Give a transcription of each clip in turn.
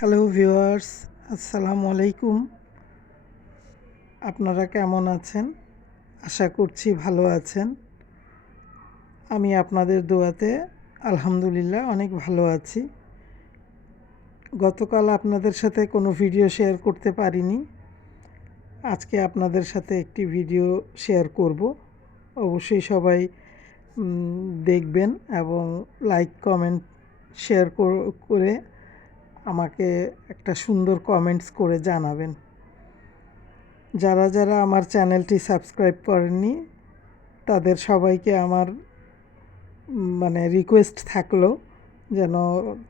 Hello viewers, আসসালামু আলাইকুম। আপনারা কেমন আছেন? আশা করছি ভালো আছেন। আমি আপনাদের দোয়াতে আলহামদুলিল্লাহ অনেক ভালো আছি। গতকাল আপনাদের সাথে কোনো ভিডিও শেয়ার করতে পারিনি। আজকে আপনাদের সাথে একটি ভিডিও শেয়ার করব। অবশ্যই সবাই দেখবেন এবং লাইক কমেন্ট শেয়ার করে আমাকে একটা সুন্দর কমেন্টস করে জানাবেন। যারা যারা আমার চ্যানেলটি সাবস্ক্রাইব করেননি তাদের সবাইকে আমার রিকোয়েস্ট থাকলো যেন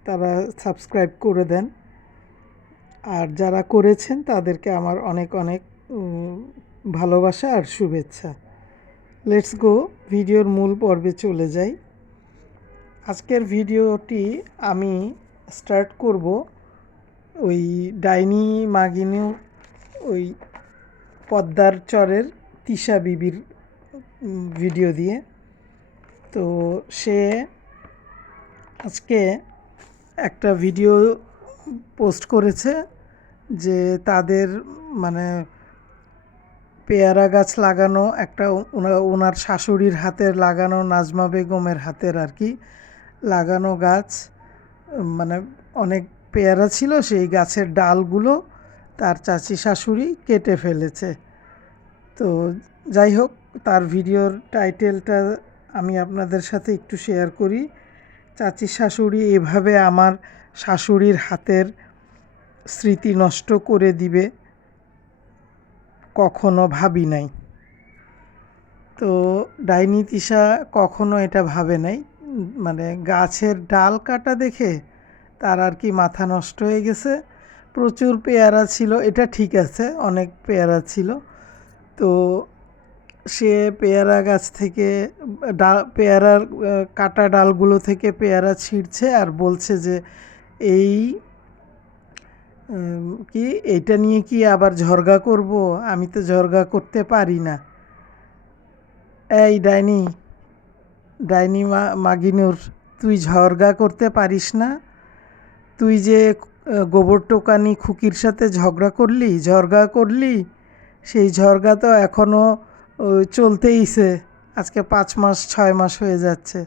তারা সাবস্ক্রাইব করে দেন। আর যারা করেছেন তাদেরকে আমার অনেক অনেক ভালোবাসা আর শুভেচ্ছা। লেটস গো ভিডিওর মূল পর্বে চলে যাই। আজকের ভিডিওটি আমি স্টার্ট করব ওই ডাইনি মাগিনু ওই পদ্মার চরের তিশা বিবির ভিডিও দিয়ে। তো সে আজকে একটা ভিডিও পোস্ট করেছে যে তাদের পেয়ারা গাছ লাগানো একটা ওনার শাশুড়ির হাতের লাগানো, নাজমা বেগমের হাতের আর কি লাগানো গাছ, অনেক পেয়ারা ছিল, সেই গাছের ডালগুলো তার চাচি শাশুড়ি কেটে ফেলেছে। তো যাই হোক, তার ভিডিওর টাইটেলটা আমি আপনাদের সাথে একটু শেয়ার করি। চাচি শাশুড়ি এভাবে আমার শাশুড়ির হাতের স্মৃতি নষ্ট করে দিবে কখনো ভাবি নাই। তো ডাইনি তিশা কখনো এটা ভাবে নাই, গাছের ডাল কাটা দেখে তার আর কি মাথা নষ্ট হয়ে গেছে। প্রচুর পেয়ারা ছিল, এটা ঠিক আছে, অনেক পেয়ারা ছিল। তো সে পেয়ারা গাছ থেকে পেয়ারার কাটা ডালগুলো থেকে পেয়ারা ছিঁড়ছে আর বলছে যে এইটা নিয়ে কি আবার ঝরগা করব? আমি তো ঝরগা করতে পারি না। এই ডাইনি মাগিনুর, তুই ঝরগা করতে পারিস না? তুই যে গোবর টোকানি খুকির সাথে ঝরগা করলি, সেই ঝরগা তো এখনও চলতেইছে। আজকে 5 মাস 6 মাস হয়ে যাচ্ছে।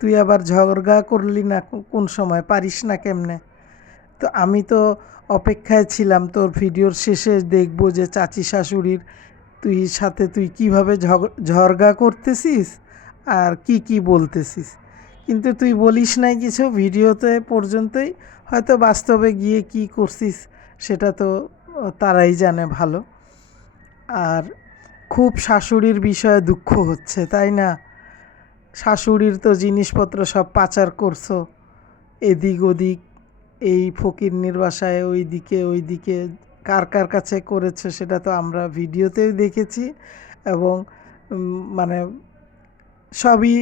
তুই আবার ঝরগা করলি না কোন সময়? পারিস না কেমনে? তো আমি তো অপেক্ষায় ছিলাম তোর ভিডিওর শেষে দেখব যে চাচি শাশুড়ির তুই কীভাবে ঝরগা করতেছিস আর কি বলতেছিস। কিন্তু তুই বলিস নাই কিছু ভিডিওতে পর্যন্তই। হয়তো বাস্তবে গিয়ে কি করছিস সেটা তো তারাই জানে ভালো। আর খুব শাশুড়ির বিষয়ে দুঃখ হচ্ছে, তাই না? শাশুড়ির তো জিনিসপত্র সব পাচার করছো এদিক ওদিক, এই ফকিরনির বাসায় ওইদিকে কার কার কাছে করেছে সেটা তো আমরা ভিডিওতেও দেখেছি। এবং সবই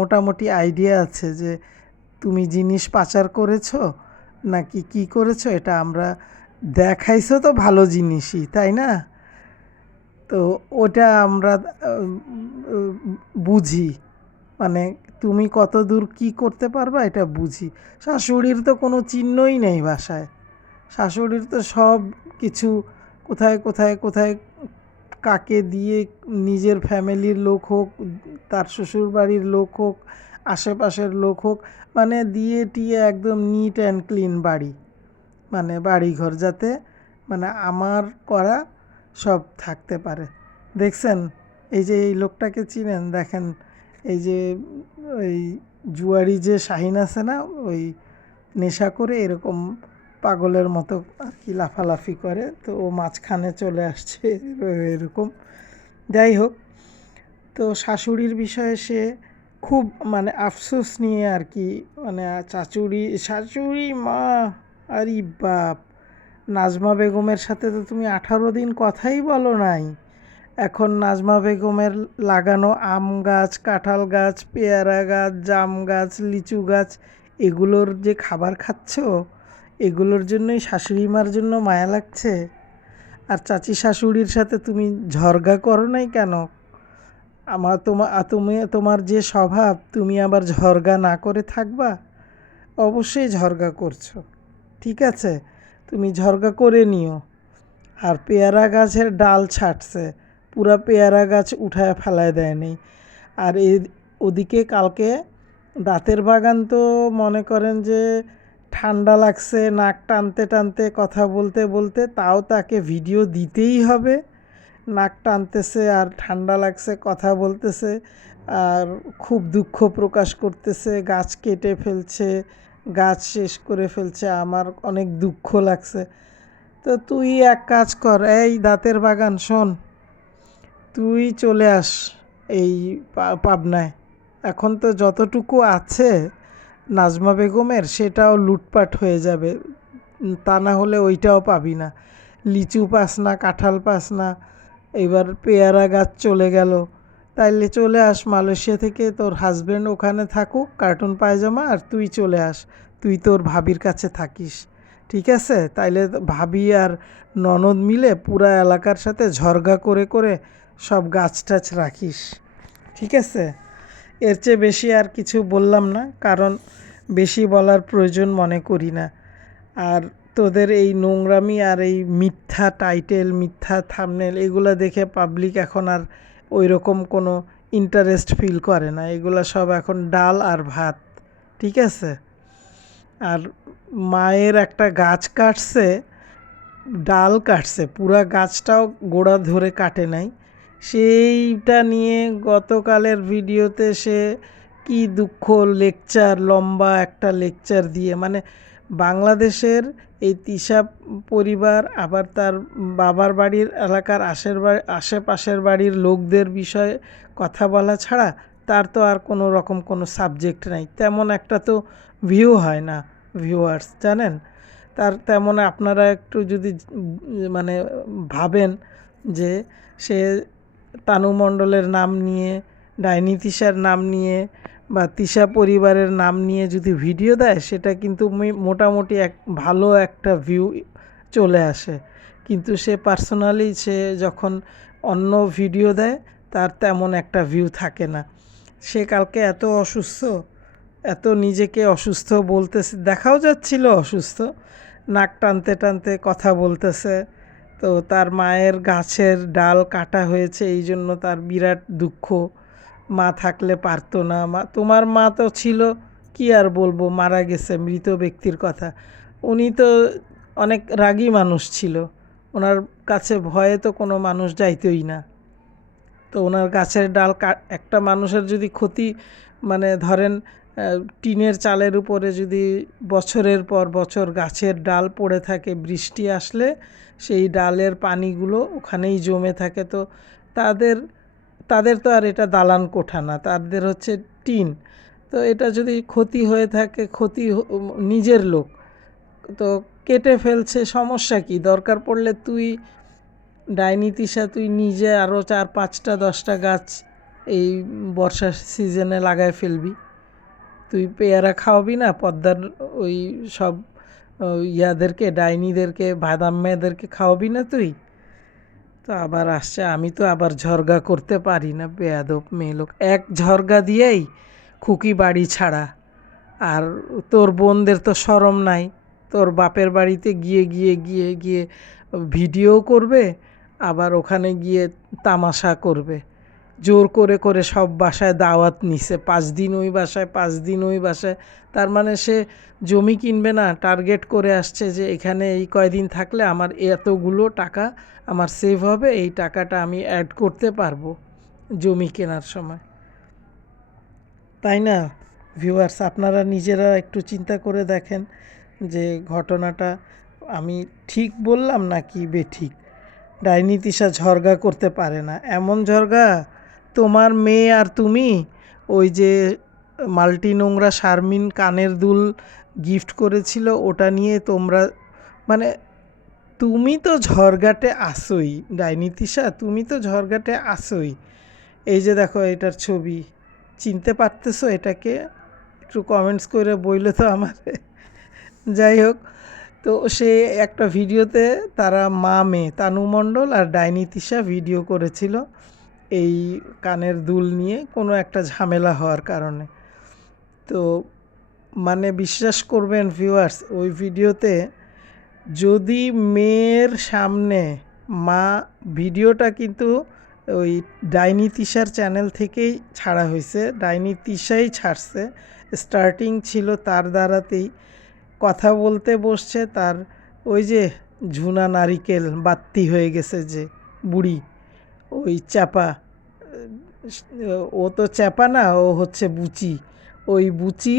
মোটামুটি আইডিয়া আছে যে তুমি জিনিস পাচার করেছো নাকি কি করেছো, এটা আমরা দেখাইছো তো ভালো জিনিসই, তাই না? তো ওটা আমরা বুঝি, তুমি কত দূর কী করতে পারবা এটা বুঝি। শাশুড়ির তো কোনো চিহ্নই নেই বাসায়। শাশুড়ির তো সব কিছু কোথায় কোথায় কোথায় কাকে দিয়ে, নিজের ফ্যামিলির লোক হোক, তার শ্বশুরবাড়ির লোক হোক, আশেপাশের লোক হোক, দিয়ে টিয়ে একদম নিট অ্যান্ড ক্লিন বাড়ি, বাড়িঘর, যাতে আমার করা সব থাকতে পারে। দেখছেন এই যে এই লোকটাকে চিনেন? দেখেন এই যে ওই জুয়ারি যে শাহিন আছে না, ওই নেশা করে এরকম পাগলের মতো আর কি লাফালাফি করে, তো ও মাঝখানে চলে আসছে এরকম। যাই হোক, তো শাশুড়ির বিষয়ে সে খুব আফসোস নিয়ে আর কি, শাশুড়ি মা, আরে বাপ, নাজমা বেগমের সাথে তো তুমি 18 দিন কথাই বলো নাই। এখন নাজমা বেগমের লাগানো আম গাছ, কাঁঠাল গাছ, পেয়ারা গাছ, জাম গাছ, লিচু গাছ, এগুলোর যে খাবার খাচ্ছ, এগুলোর জন্যই শাশুড়ি মার জন্য মায়া লাগছে। আর চাচি শাশুড়ির সাথে তুমি ঝরগা করো নাই কেন? তোমার যে স্বভাব, তুমি আবার ঝরগা না করে থাকবা? অবশ্যই ঝরগা করছো, ঠিক আছে, তুমি ঝরগা করে নিও। আর পেয়ারা গাছের ডাল ছাঁটছে, পুরা পেয়ারা গাছ উঠায় ফেলায় দেয়নি। আর ওদিকে কালকে দাঁতের বাগান তো মনে করেন যে ঠান্ডা লাগছে, নাক টানতে টানতে কথা বলতে বলতে, তাও তাকে ভিডিও দিতেই হবে। নাক টানতেছে আর ঠান্ডা লাগছে, কথা বলতেছে আর খুব দুঃখ প্রকাশ করতেছে, গাছ কেটে ফেলছে, গাছ শেষ করে ফেলছে, আমার অনেক দুঃখ লাগছে। তো তুই এক কাজ কর, এই দাঁতের বাগান শোন, তুই চলে আস এই পাবনায়। এখন তো যতটুকু আছে নাজমা বেগমের সেটাও লুটপাট হয়ে যাবে, তা না হলে ওইটাও পাবি না। লিচু পাস না, কাঁঠাল পাস না, এবার পেয়ারা গাছ চলে গেল। তাইলে চলে আস মালয়েশিয়া থেকে, তোর হাজব্যান্ড ওখানে থাকুক কার্টুন পায়জামা, আর তুই চলে আস, তুই তোর ভাবির কাছে থাকিস, ঠিক আছে? তাইলে ভাবি আর ননদ মিলে পুরা এলাকার সাথে ঝরগা করে করে সব গাছ টাছ রাখিস, ঠিক আছে? এর চেয়ে বেশি আর কিছু বললাম না, কারণ বেশি বলার প্রয়োজন মনে করি না। আর তোদের এই নোংরামি আর এই মিথ্যা টাইটেল, মিথ্যা থাম্বনেল, এগুলো দেখে পাবলিক এখন আর ওই রকম কোনো ইন্টারেস্ট ফিল করে না। এগুলো সব এখন ডাল আর ভাত, ঠিক আছে? আর মায়ের একটা গাছ কাটছে, ডাল কাটছে, পুরা গাছটাও গোড়া ধরে কাটে নাই। সেইটা নিয়ে গতকালের ভিডিওতে সে কি দুঃখ লেকচার, লম্বা একটা লেকচার দিয়ে, মানে বাংলাদেশের এই তিশা পরিবার আবার তার বাবার বাড়ির এলাকার আশেপাশের বাড়ির লোকদের বিষয়ে কথা বলা ছাড়া তার তো আর কোনো রকম কোনো সাবজেক্ট নাই, তেমন একটা তো ভিউ হয় না, ভিউয়ার্স জানেন। তার তেমন আপনারা একটু যদি মানে ভাবেন যে সে তানু মণ্ডলের নাম নিয়ে, ডাইনি তিশার নাম নিয়ে বা তিশা পরিবারের নাম নিয়ে যদি ভিডিও দেয়, সেটা কিন্তু মোটামুটি ভালো একটা ভিউ চলে আসে। কিন্তু সে পার্সোনালি সে যখন অন্য ভিডিও দেয় তার তেমন একটা ভিউ থাকে না। সে কালকে এত অসুস্থ, এত নিজেকে অসুস্থ বলতেছে, দেখাও যাচ্ছিল অসুস্থ, নাক টানতে টানতে কথা বলতেছে। তো তার মায়ের গাছের ডাল কাটা হয়েছে, এই জন্য তার বিরাট দুঃখ। মা থাকলে পারতো না, তোমার মা তো ছিল, কি আর বলবো, মারা গেছে, মৃত ব্যক্তির কথা। উনি তো অনেক রাগী মানুষ ছিল, ওনার কাছে ভয়ে তো কোনো মানুষ যাইতই না। তো ওনার গাছের ডাল একটা মানুষের যদি ক্ষতি, মানে ধরেন টিনের চালের উপরে যদি বছরের পর বছর গাছের ডাল পড়ে থাকে, বৃষ্টি আসলে সেই ডালের পানিগুলো ওখানেই জমে থাকে। তো তাদের তো আর এটা দালান কোঠা না, তাদের হচ্ছে টিন। তো এটা যদি ক্ষতি হয়ে থাকে, নিজের লোক তো কেটে ফেলছে, সমস্যা কি? দরকার পড়লে তুই ডাইনি তিশা, তুই নিজে আরও 4-5টা 10টা গাছ এই বর্ষা সিজনে লাগায় ফেলবি। তুই পেয়ারা খাওয়াবি না পদ্মার ওই সব ইয়াদেরকে, ডাইনিদেরকে, বাদাম মেয়েদেরকে খাওয়াবি না তুই? তো আবার আসছে, আমি তো আবার ঝরগা করতে পারি না, বেয়াদব মেয়ে লোক, এক ঝরগা দিয়েই খুকি বাড়ি ছাড়া। আর তোর বোনদের তো শরম নাই, তোর বাপের বাড়িতে গিয়ে গিয়ে গিয়ে গিয়ে ভিডিও করবে, আবার ওখানে গিয়ে তামাশা করবে, জোর করে করে সব বাসায় দাওয়াত নিছে, 5 দিন ওই বাসায়, 5 দিন ওই বাসায়। তার মানে সে জমি কিনবে না, টার্গেট করে আসছে যে এখানে এই কয়দিন থাকলে আমার এতগুলো টাকা আমার সেভ হবে, এই টাকাটা আমি অ্যাড করতে পারবো জমি কেনার সময়। তাই না ভিউয়ার্স? আপনারা নিজেরা একটু চিন্তা করে দেখেন যে ঘটনাটা আমি ঠিক বললাম নাকি বেঠিক। ডাইনি তিশা ঝরগা করতে পারে না, এমন ঝরগা তোমার মেয়ে আর তুমি ওই যে মাল্টি নোংরা শারমিন কানের দুল গিফট করেছিল, ওটা নিয়ে তোমরা, মানে তুমি তো ঝরগাটে আসোই ডাইনি তিশা, তুমি তো ঝরগাটে আসোই। এই যে দেখো এটার ছবি, চিনতে পারতেছো এটাকে? একটু কমেন্টস করে বইলে তো আমার। যাই হোক, তো সে একটা ভিডিওতে তারা মা মেয়ে তানু মণ্ডল আর ডাইনি তিশা ভিডিও করেছিল এই কানের দুল নিয়ে কোনো একটা ঝামেলা হওয়ার কারণে। তো মানে বিশ্বাস করবেন ভিউয়ার্স, ওই ভিডিওতে যদি মেয়ের সামনে মা, ভিডিওটা কিন্তু ওই ডাইনি তিশার চ্যানেল থেকেই ছাড়া হয়েছে, ডাইনি তিশাই ছাড়ছে, স্টার্টিং ছিল তার দ্বারাতেই। কথা বলতে বসছে, তার ওই যে ঝুনা নারিকেল বাত্তি হয়ে গেছে যে বুড়ি, ওই চাপা, ও তো চাপা না, ও হচ্ছে বুচি, ওই বুচি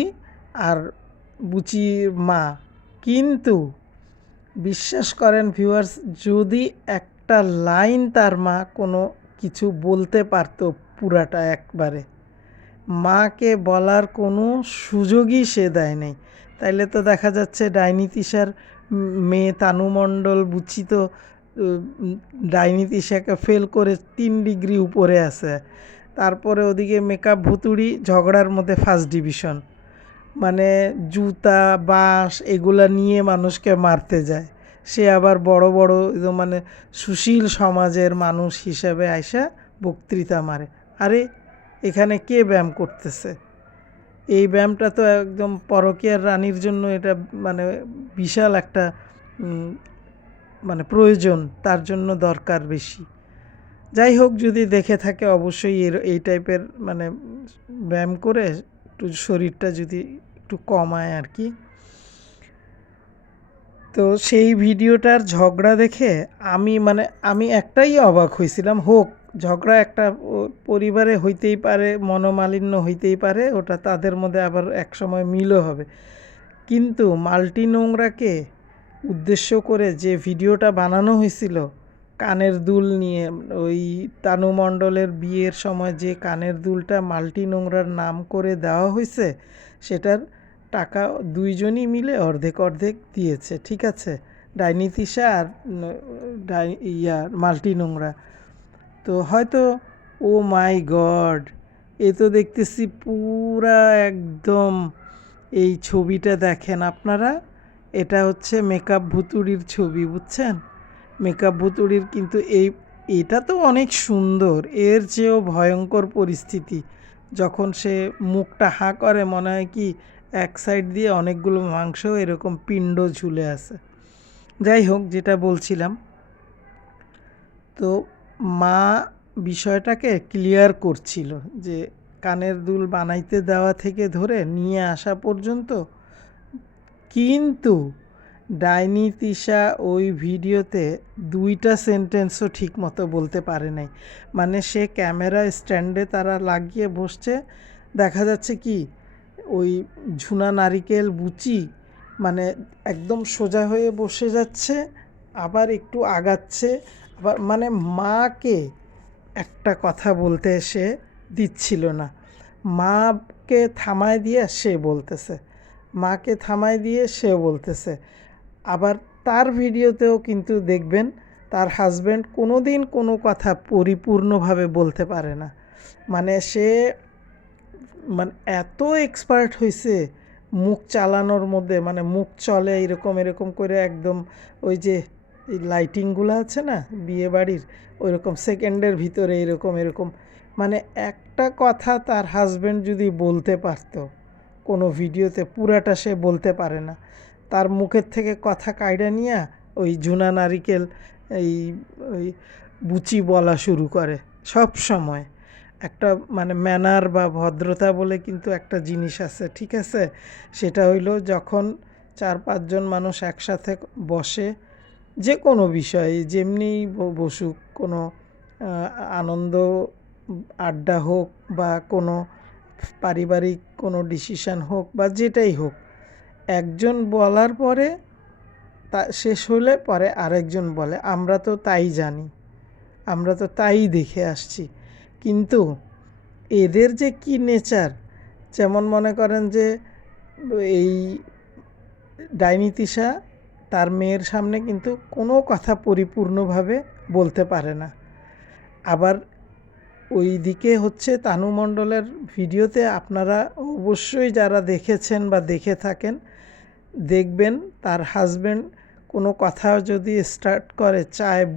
আর বুচির মা। কিন্তু বিশ্বাস করেন ভিউয়ার্স, যদি একটা লাইন তার মা কোনো কিছু বলতে পারতো পুরাটা একবারে, মাকে বলার কোনো সুযোগই সে দেয় নাই। তাইলে তো দেখা যাচ্ছে ডাইনি তিশার মেয়ে তানু মণ্ডল বুচি তো ডাইনি তিশাকে ফেল করে 3 ডিগ্রি উপরে আছে। তারপরে ওদিকে মেকআপ ভুতুড়ি ঝগড়ার মধ্যে ফার্স্ট ডিভিশন, মানে জুতা বাঁশ এগুলা নিয়ে মানুষকে মারতে যায়। সে আবার বড় বড় মানে সুশীল সমাজের মানুষ হিসেবে আইসা বক্তৃতা মারে। আরে এখানে কে ব্যায়াম করতেছে? এই ব্যায়ামটা তো একদম পরকীয়ার রানীর জন্য এটা মানে বিশাল একটা মানে প্রয়োজন, তার জন্য দরকার বেশি। যাই হোক, যদি দেখে থাকে অবশ্যই এই টাইপের মানে ব্যায়াম করে একটু শরীরটা যদি একটু কমায় আর কি। তো সেই ভিডিওটার ঝগড়া দেখে আমি একটাই অবাক হয়েছিলাম, হোক ঝগড়া একটা পরিবারে হইতেই পারে, মনোমালিন্য হইতেই পারে, ওটা তাদের মধ্যে আবার এক সময় মিলও হবে। কিন্তু মাল্টি নোংরাকে উদ্দেশ্য করে যে ভিডিওটা বানানো হয়েছিল কানের দুল নিয়ে, ওই তানু মণ্ডলের বিয়ের সময় যে কানের দুলটা মাল্টি নোংরার নাম করে দেওয়া হয়েছে, সেটার টাকা দুইজনই মিলে অর্ধেক অর্ধেক দিয়েছে, ঠিক আছে, ডাইনি তিশা আর মাল্টি নোংরা। তো হয়তো ও মাই গড, এ তো দেখতেছি পুরা একদম, এই ছবিটা দেখেন আপনারা, এটা হচ্ছে মেকআপ ভুতুড়ির ছবি, বুঝছেন? মেকআপ ভুতুড়ির কিন্তু এটা তো অনেক সুন্দর, এর চেয়েও ভয়ঙ্কর পরিস্থিতি যখন সে মুখটা হাঁ করে, মনে হয় কি এক সাইড দিয়ে অনেকগুলো মাংস এরকম পিণ্ড ঝুলে আছে। যাই হোক, যেটা বলছিলাম, তো মা বিষয়টাকে ক্লিয়ার করছিল যে কানের দুল বানাইতে দেওয়া থেকে ধরে নিয়ে আসা পর্যন্ত। কিন্তু ডাইনি তিশা ওই ভিডিওতে 2টা সেন্টেন্সও ঠিক মতো বলতে পারে নাই। মানে সে ক্যামেরা স্ট্যান্ডে তারা লাগিয়ে বসছে, দেখা যাচ্ছে কি ওই ঝুনা নারিকেল বুচি মানে একদম সোজা হয়ে বসে যাচ্ছে, আবার একটু আগাচ্ছে, আবার মানে মাকে একটা কথা বলতে সে দিচ্ছিল না, মাকে থামায় দিয়ে সে বলতেছে, মাকে থামায় দিয়ে সে বলতেছে। আবার তার ভিডিওতেও কিন্তু দেখবেন তার হাজব্যান্ড কোনো দিন কোনো কথা পরিপূর্ণভাবে বলতে পারে না। মানে সে মানে এত এক্সপার্ট হয়েছে মুখ চালানোর মধ্যে, মানে মুখ চলে এরকম এরকম করে, একদম ওই যে এই লাইটিংগুলো আছে না বিয়ে বাড়ির, ওই রকম সেকেন্ডের ভিতরে এরকম এরকম, মানে একটা কথা তার হাজব্যান্ড যদি বলতে পারতো কোনো ভিডিওতে, পুরাটা সে বলতে পারে না। তার মুখের থেকে কথা কাইড়া নিয়ে ওই ঝুনা নারিকেল এই ওই বুচি বলা শুরু করে সব সময়। একটা মানে ম্যানার বা ভদ্রতা বলে কিন্তু একটা জিনিস আছে, ঠিক আছে? সেটা হইল যখন 4-5 জন মানুষ একসাথে বসে, যে কোনো বিষয়ে যেমনি বসুক, কোনো আনন্দ আড্ডা হোক বা কোনো পারিবারিক কোনো ডিসিশন হোক বা যেটাই হোক, একজন বলার পরে তা শেষ হলে পরে আরেকজন বলে, আমরা তো তাই জানি, আমরা তো তাই দেখে আসছি। কিন্তু এদের যে কি নেচার, যেমন মনে করেন যে এই ডাইনি তিশা তার মেয়ের সামনে কিন্তু কোনো কথা পরিপূর্ণভাবে বলতে পারে না। আবার ওই দিকে হচ্ছে তানু মণ্ডলের ভিডিওতে আপনারা অবশ্যই যারা দেখেছেন বা দেখে থাকেন দেখবেন, তার হাজব্যান্ড কোনো কথা যদি স্টার্ট করে,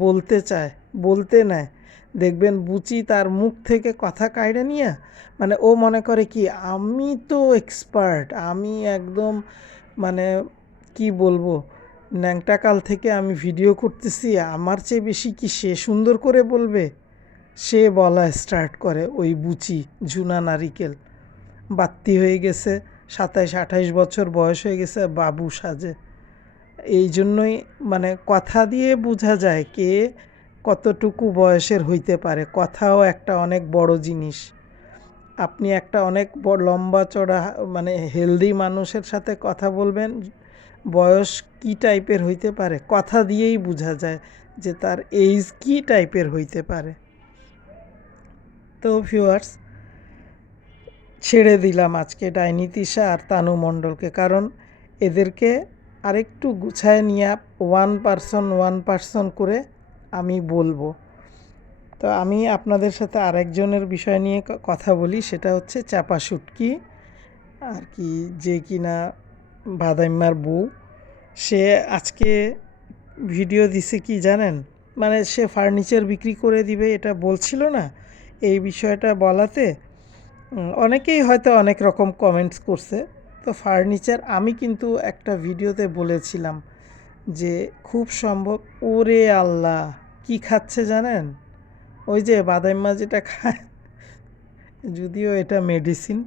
বলতে চায়, বলতে নেয়, দেখবেন বুচি তার মুখ থেকে কথা কাইড়ে নিয়ে মানে ও মনে করে কি আমি তো এক্সপার্ট, আমি একদম মানে কি বলবো, ন্যাংটাকাল থেকে আমি ভিডিও করতেছি, আমার চেয়ে বেশি কি সে সুন্দর করে বলবে। সে বলা স্টার্ট করে ওই বুচি ঝুনা নারিকেল। বাত্তি হয়ে গেছে, 27-28 বছর বয়স হয়ে গেছে, বাবু সাজে। এই জন্যই মানে কথা দিয়ে বোঝা যায় কে কতটুকু বয়সের হইতে পারে। কথাও একটা অনেক বড় জিনিস। আপনি একটা অনেক লম্বা চড়া মানে হেলদি মানুষের সাথে কথা বলবেন, বয়স কি টাইপের হইতে পারে কথা দিয়েই বোঝা যায় যে তার এইজ কি টাইপের হইতে পারে। তো ভিউয়ার্স, ছেড়ে দিলাম আজকে ডাইনি তিশা আর তানু মণ্ডলকে, কারণ এদেরকে আরেকটু গুছায় নিয়ে ওয়ান পার্সন করে আমি বলবো। তো আমি আপনাদের সাথে আরেকজনের বিষয় নিয়ে কথা বলি, সেটা হচ্ছে চাপা শুটকি আর কি, যে কিনা বাদাইম্মার বউ। সে আজকে ভিডিও দিছে কি জানেন, মানে সে ফার্নিচার বিক্রি করে দিবে এটা বলছিল না, এই বিষয়টা বলাতে অনেকেই হয়তো অনেক রকম কমেন্টস করছে। তো ফার্নিচার আমি কিন্তু একটা ভিডিওতে বলেছিলাম যে খুব সম্ভব, ওরে আল্লাহ কি খাচ্ছে জানেন, ওই যে বাদাইম্মা যেটা খায়, যদিও এটা মেডিসিন,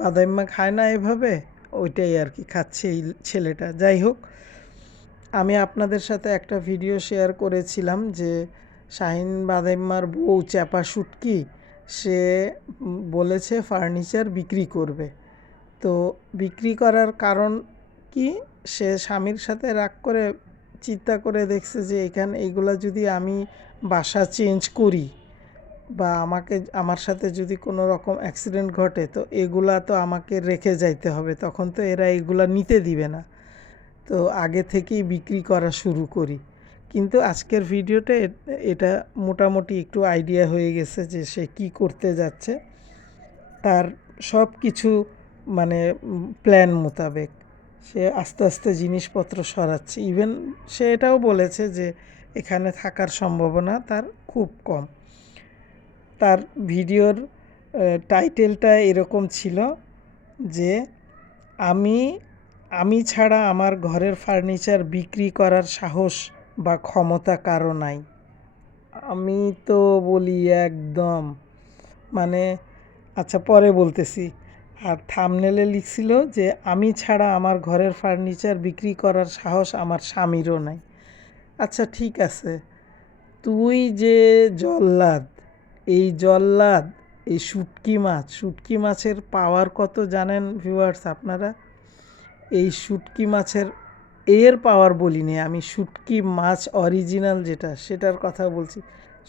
বাদাইম্মা খায় না এভাবে, ওইটাই আর কি খাচ্ছে এই ছেলেটা। যাই হোক, আমি আপনাদের সাথে একটা ভিডিও শেয়ার করেছিলাম যে শাহিন বাদাইম্মার বউ চাপা শুটকি, সে বলেছে ফার্নিচার বিক্রি করবে। তো বিক্রি করার কারণ কি, সে স্বামীর সাথে রাগ করে চিন্তা করে দেখছে যে এখানে এইগুলা যদি আমি বাসা চেঞ্জ করি বা আমার সাথে যদি কোনো রকম অ্যাক্সিডেন্ট ঘটে, তো এগুলা তো আমাকে রেখে যাইতে হবে, তখন তো এরা এগুলা নিতে দিবে না। তো আগে থেকেই বিক্রি করা শুরু করি। কিন্তু আজকের ভিডিওতে এটা মোটামুটি একটু আইডিয়া হয়ে গেছে যে সে কি করতে যাচ্ছে, তার সব কিছু মানে প্ল্যান মোতাবেক সে আস্তে আস্তে জিনিসপত্র সরাচ্ছে। ইভেন সে এটাও বলেছে যে এখানে থাকার সম্ভাবনা তার খুব কম। তার ভিডিওর টাইটেলটা এরকম ছিল যে আমি ছাড়া আমার ঘরের ফার্নিচার বিক্রি করার সাহস বা ক্ষমতা কারো নাই। আমি তো বলি একদম মানে, আচ্ছা পরে বলতেছি। আর থাম্বনেলে লিখছিল যে আমি ছাড়া আমার ঘরের ফার্নিচার বিক্রি করার সাহস আমার স্বামীরও নাই। আচ্ছা ঠিক আছে, তুই যে জল্লাদ, এই জল্লাদ, এই শুটকি মাছের পাওয়ার কত জানেন ভিউয়ার্স আপনারা? এই শুটকি মাছের এর পাওয়ার বলিনি আমি, শুটকি মাছ অরিজিনাল যেটা সেটার কথা বলছি।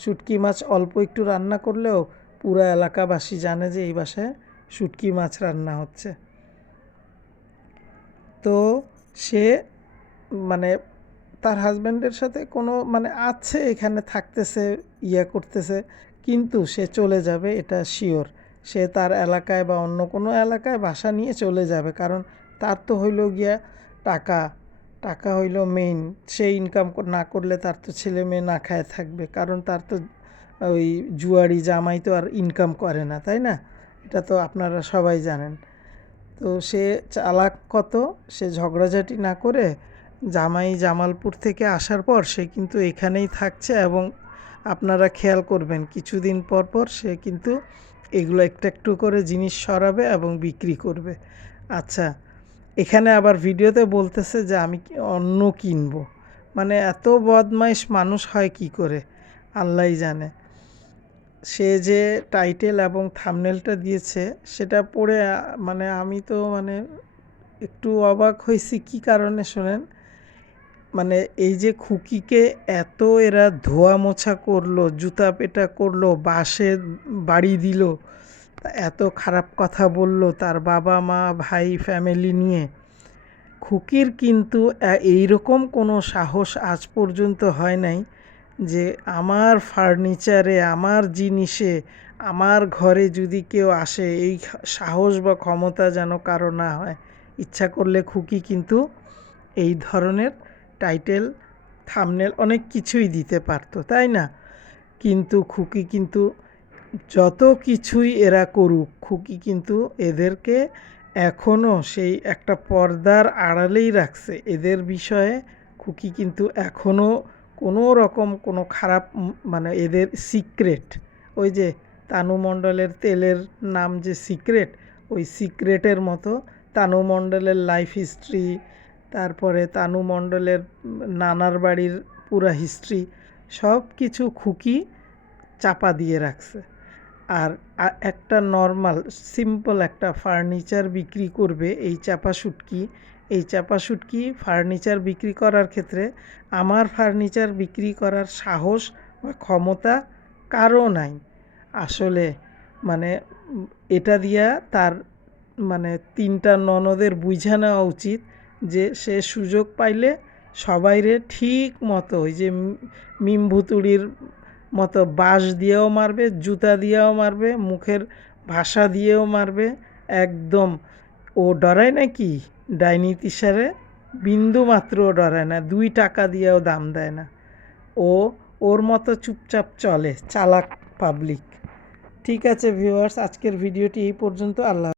শুটকি মাছ অল্প একটু রান্না করলেও পুরো এলাকাবাসী জানে যে এই বাসায় শুটকি মাছ রান্না হচ্ছে। তো সে মানে তার হাজব্যান্ডের সাথে কোনো মানে আছে, এখানে থাকতেছে, করতেছে, কিন্তু সে চলে যাবে এটা শিওর। সে তার এলাকায় বা অন্য কোনো এলাকায় বাসা নিয়ে চলে যাবে, কারণ তার তো হইল গিয়া টাকা, টাকা হইল মেইন। সে ইনকাম না করলে তার তো ছেলে মেয়ে না খায় থাকবে, কারণ তার তো ওই জুয়ারি জামাই তো আর ইনকাম করে না, তাই না? এটা তো আপনারা সবাই জানেন। তো সে চালাক কত, সে ঝগড়াঝাটি না করে জামাই জামালপুর থেকে আসার পর সে কিন্তু এখানেই থাকছে, এবং আপনারা খেয়াল করবেন কিছুদিন পর পর সে কিন্তু এগুলো একটু একটু করে জিনিস সরাবে এবং বিক্রি করবে। আচ্ছা, এখানে আবার ভিডিওতে বলতেছে যে আমি অন্য কিনবো, মানে এত বদমাইশ মানুষ হয় কি করে আল্লাহই জানে। সে যে টাইটেল এবং থাম্বনেলটা দিয়েছে সেটা পড়ে মানে আমি তো মানে একটু অবাক হয়েছি। কি কারণে শোনেন, মানে এই যে খুকিকে এত এরা ধোয়া মোছা করলো, জুতা পেটা করলো, বাসে বাড়ি দিল, এত খারাপ কথা বলল তার বাবা মা ভাই ফ্যামিলি নিয়ে, খুকির কিন্তু এইরকম কোনো সাহস আজ পর্যন্ত হয় নাই যে আমার ফার্নিচারে, আমার জিনিসে, আমার ঘরে যদি কেউ আসে, এই সাহস বা ক্ষমতা যেন কারো না হয়। ইচ্ছা করলে খুকি কিন্তু এই ধরনের টাইটেল থাম্বনেল অনেক কিছুই দিতে পারতো, তাই না? কিন্তু খুকি কিন্তু যত কিছুই এরা করুক, খুকি কিন্তু এদেরকে এখনও সেই একটা পর্দার আড়ালেই রাখছে। এদের বিষয়ে খুকি কিন্তু এখনও কোনো রকম কোনো খারাপ মানে এদের সিক্রেট, ওই যে তানু মণ্ডলের তেলের নাম যে সিক্রেট, ওই সিক্রেটের মতো তানু মণ্ডলের লাইফ হিস্ট্রি, তারপরে তানু মণ্ডলের নানার বাড়ির পুরা হিস্ট্রি সব কিছু খুকি চাপা দিয়ে রাখছে। আর একটা নর্মাল সিম্পল একটা ফার্নিচার বিক্রি করবে এই চাপা শুটকি, এই চাপা শুটকি ফার্নিচার বিক্রি করার ক্ষেত্রে আমার ফার্নিচার বিক্রি করার সাহস বা ক্ষমতা কারও নাই আসলে। মানে এটা দিয়া তার মানে 3টা ননদের বুঝা নেওয়া উচিত যে সে সুযোগ পাইলে সবাইরে ঠিক মতো ওই যে মিম ভুতুড়ির মতো বাঁশ দিয়েও মারবে, জুতা দিয়েও মারবে, মুখের ভাষা দিয়েও মারবে। একদম ও ডরায় নাকি ডাইনি তিসারে? বিন্দু মাত্রও ডরায় না, 2 টাকা দিয়েও দাম দেয় না। ওর মতো চুপচাপ চলে, চালাক পাবলিক। ঠিক আছে ভিউয়ার্স, আজকের ভিডিওটি এই পর্যন্ত। আল্লাহ।